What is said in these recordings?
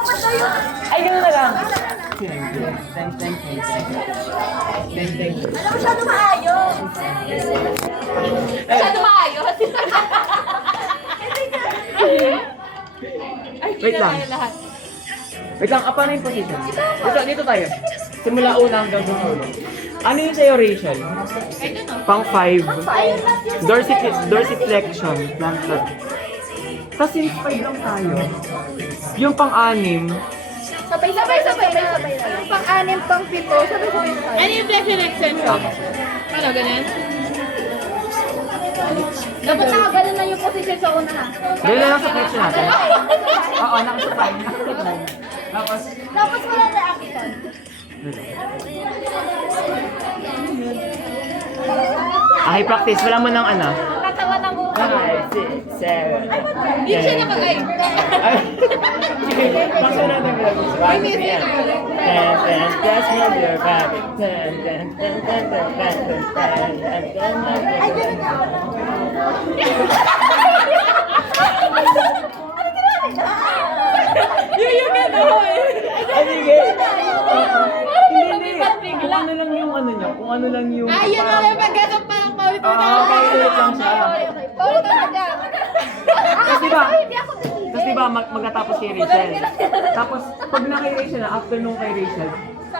dapat na yun. Ay, gano'n na lang. Alam, masyado maayos. Masyado maayos. Wait lang. Wait lang, paano yung position? Dito tayo. Simula una hanggang dulo. Ano yung sa'yo, Rachel? Pang 5. Dorsiflexion. Plantar. Tapos since 5 lang tayo, yung pang 6, Sabay. Yung pang-anim, pang-pito, sabay-sabay tayo. Ano yung flexion extension? Ano, ganun? Dapat nakagalan na yung position sa una ha. gano'n na lang sa flexion natin. Oo, nakasapay. Tapos, Tapos wala na action. okay, practice. Wala mo ng ano. Katawa ng buka. 5, 6, 7. Hindi siya nakagay. Sige, pasok natin ko lang. 1, 2, 3, 10, just move your body. 10, 10. Ay, ganun na. Yung gano'n. Ay, sige. Hindi. Kung ano lang yung ano niya. Kung ano lang yung... Ay, yun lang yung pagkasap pa ng paulit Oo, paulit lang siya. Paulit ka dyan. Tapos diba, Hindi ako tapos diba magkatapos kay Rachel. Tapos pag na kay Rachel na, after nung kay Rachel,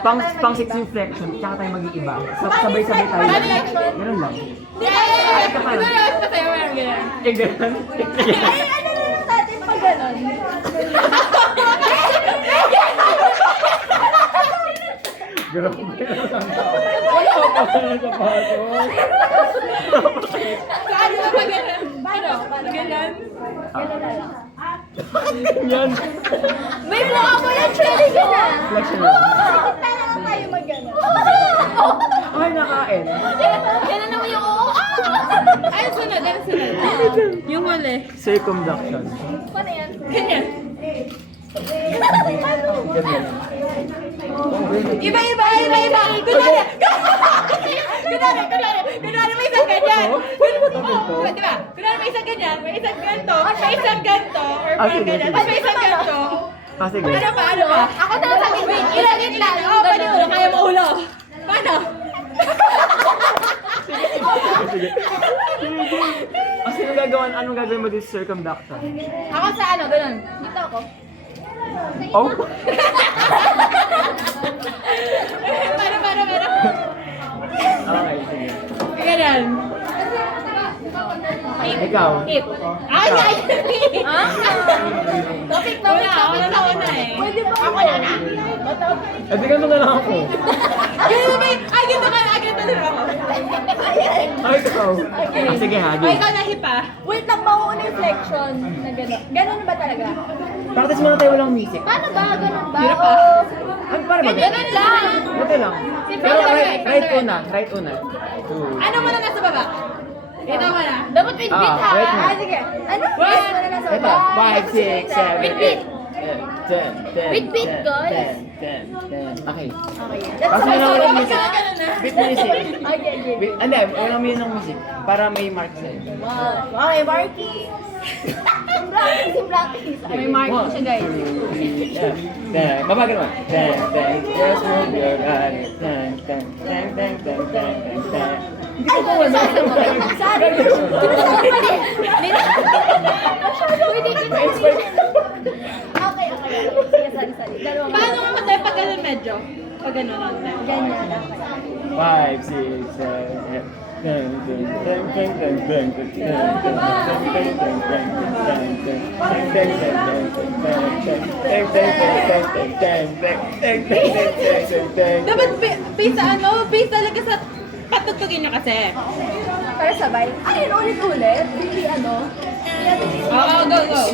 pang 6 yung flexion, tsaka tayo mag-iiba. Sabay-sabay tayo. Ganun lang. Ay, ito pa sa'yo, meron ganyan. Eh, ganun. Ay, ano na lang natin pag gano'n? Grabe. Wala pa pala sa pato. Paano ba pag ganun? Paano? Ganun? Yan. May mukha mo yan, training ka na. Flexion Oo, lang. kita na lang tayo mag-gano'n. Ay, nakain. Kailan naman yung oo? Ay, sunod. Yung huli. Circumduction. Paano yan? Ganyan. Ganyan. Iba. Kunwari may isang ganyan. Diba? Kunwari may isang ganyan, may isang ganto, may isang ganto, or parang sige, ganyan. sige. Tapos may isang ganto. Ah, sige. Ano ba? Ako na lang sa gitna. Ilagin lang. Oo, pwede ulo. Kaya mo ulo. Paano? Sige. Kasi anong gagawin mo dito sa circumduction? Ako sa ano, gano'n. Dito ako. Oh? Paano? Okay, sige. Ganyan. Ikaw. Tip. Ay! Ah? Topic na Ako na eh. Pwede ba? Ako na na. Eh, di ganun na lang ako. Ganyan ba? Ay, ganito ka na. Ganito na ako. Ay, ikaw. Ah, sige, O, hagi. ikaw na hipa. Wait lang, mauuna yung flexion na gano'n. Gano'n ba talaga? Practice muna tayo walang music. Paano ba? Gano'n ba? Hirap ah. Oo. Ano, para ba? Gano'n lang. Ito lang. Pero right una. Ano mo na nasa baba? Ito mo na. Dapat with beat ha. wait na. Ah, sige. Ano? What? Yes, wala na sa Ito, 5, 6, 7, With beat. 10. With beat, guys. 10. Okay. Okay. Kasi na lang walang music. Ganun na. Beat music. Okay. Hindi, walang music ng music. Para may mark sa'yo. Wow, may marking. Blackies. May marking siya, guys. Mabagal mo. Just move your body. Ay, sorry. Okay. Sige, sorry. Dalawa. Paano nga matay pag ganun medyo? Pag ganun. Ganyan. Okay. 5, 6, 7, 8. Dapat base sa ano? Base talaga sa patutugin niya kasi. Para sabay. Ayun, ulit-ulit. Hindi ano. Oo, go. Oh.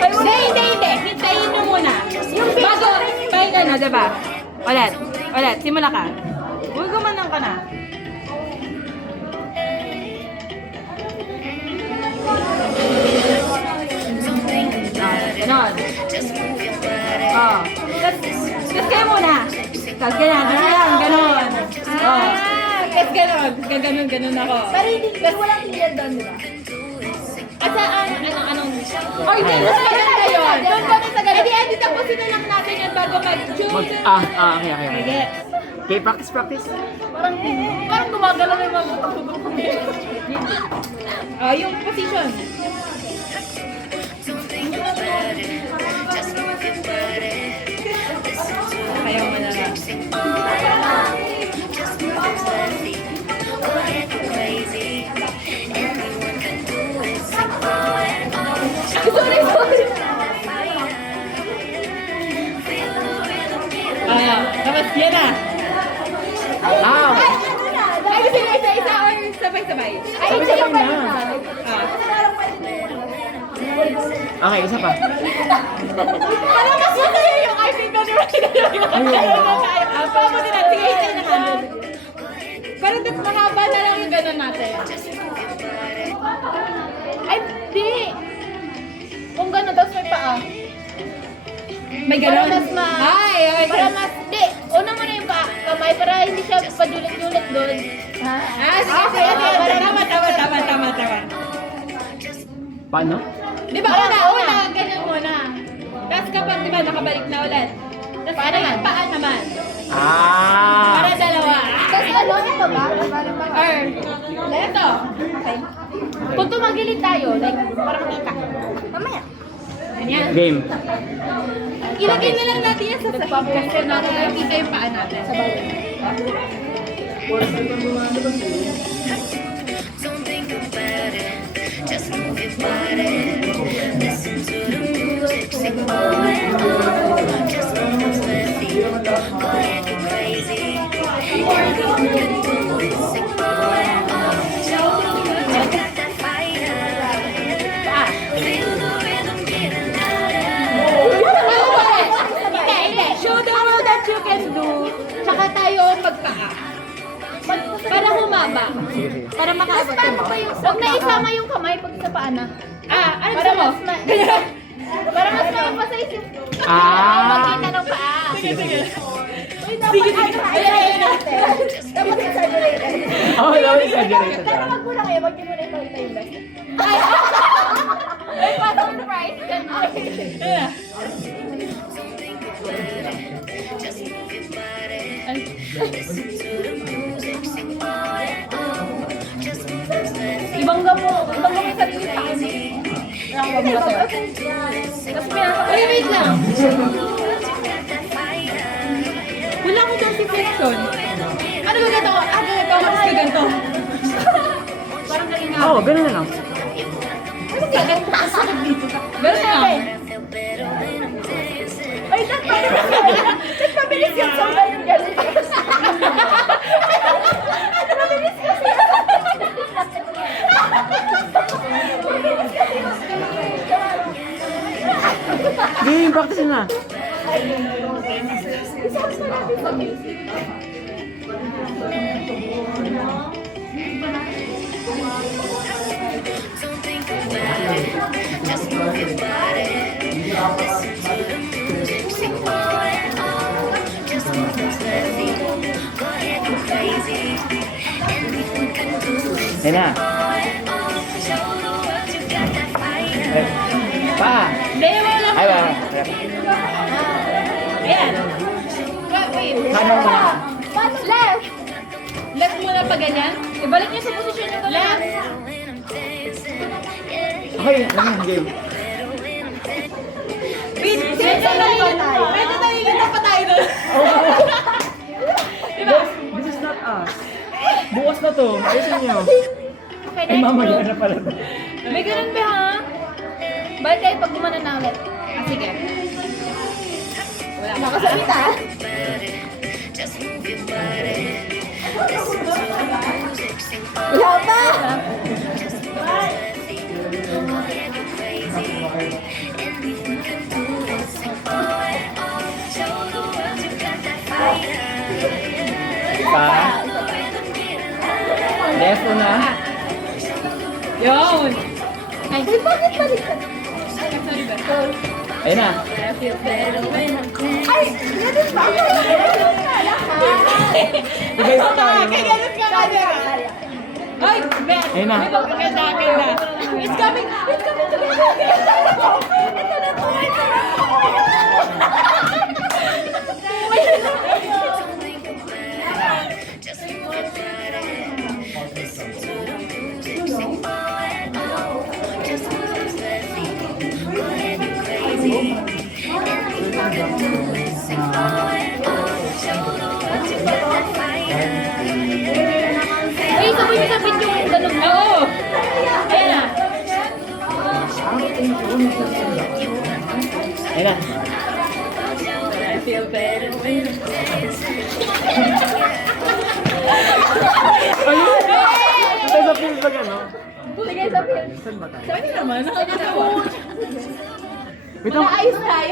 Hindi. Hintayin mo muna. Bago, pahinga na, diba? Ulit. Simula ka. Uy, gumanang ka na. Ganon. Tapos kayo muna. Tapos ganyan, ganon. Kasi Tapos gano'n, gaganon ako. Pero hindi, walang tingin doon, di ba? At sa anong... Or then, mas maganda yun. Doon kami sa ganun. Edi, tapusin na lang natin yan bago mag-June. Okay. Sige. Okay, practice. Parang gumagalaw na yung mga Yung position. Ayaw mo na lang. Sorry. Tapos yan na. Ah! Ay, gusto nyo isa-isa or sabay-sabay? Ay, ito yung pwede na. Ah. Okay, isa pa. Parang mas masaya yung I think that you're right. Pabuti na. Sige, isa naman. Parang mahaba na lang yung gano'n natin. Ay, di. Kung gano'n, tapos may paa. May gano'n? Para mas Ay, okay. Para mas, di. Una mo na yung kamay para hindi siya pajulit-julit doon. Sige. Tama. Paano? Di ba, una, ganyan muna. Tapos kapag, di ba, nakabalik na ulit. Tapos Paa naman. Paa naman. Ah! Para dalawa. Tapos ano, ito ba? Or, ito. Okay. Kung tumagilid tayo, like, para makita. Mamaya. Ganyan. Game. Ilagay na lang natin yan sa sahig kasi para nakikita yung paa natin. Sa bagay. Don't think about it, just move your body. Listen to the music, sing just move your feet, go ahead, go crazy. Anything you can do is sing show the world you got that fire. Feel the rhythm getting louder. Hindi. Show the world that you can do. Tsaka tayo magpaa. Para humaba. Para makaabot Paano mo. ba yung, huwag na isama yung kamay pag sa paa na. Ano Para gusto mo? mas para mas mapasay yung magkita ng paa. Sige. Uy, dapat ayun natin. Dapat exaggerated. Oh, dapat exaggerated. Pero wag muna kayo, wag niyo muna ipakita yung last. Ay, parang surprise. Just move your body. Listen to the music, sing just move your feet. Ibangga mo yung sarili sa akin. Wag mo lang. Tapos pinapakita. Wait lang. Show the world you got that fire. Wala ko dyan si flexion. Ano ba ganito? Ganito ako. Tapos ganito. Parang kanina. Oh, ganun na lang. Ganun na lang. Feel better when I'm dancing. Ay, that's mabilis yung samba yung ganun. Mabilis kasi. Game, practice na. Don't think about it, just move your body. Listen to the music, sing just move your feet. Go ahead, go crazy. Anything can do it. Ayun na. Show the world you got that fire. Pa! Hindi, wala. Ay, wala. Ayan. Wait. Paano mo na? Paano? Left. Left muna pa ganyan. Ibalik niyo sa posisyon niyo. Left. When I'm dancing, yeah. Okay, ano game? Wait, medyo nalilito pa tayo doon. Diba? This is not us. Bukas na to. Ayusin nyo. Okay, Ay, next mamaya group. na pala. May ganun ba ha? Balik kayo pag gumana na ulit. Sige. Wala ka. Nakasalita. Just move your body. Listen to the music, sing Wala pa. just move your feet. Go ahead, go crazy. Anything can do it, sing show the world you got that fire. Pa? Left mo na. Yun. Ay, bakit balik ka? Sorry ba? Ayun na. Ay, ganun ba? Wala ka. Ibay pa tayo. Kaya ganun ka kanya. Ay, Ben. Ayun na. Ganda, ganda. It's coming together. Ito na po, ito na po. Just move your body, listen to the music, sing oh and oh. Just move that feet, go ahead and crazy. Anything you can do is sing oh and oh. Show the world you got that fire. Ay, sabay niyo sa video yung ganun. Oo. Ayan na. Ayun na. I feel better when I'm Ayun! Ito sa film ba gano'n? Sige, sabihin. Saan ba tayo? Pwede naman. Nakakatawa. Wait lang. Ayos tayo.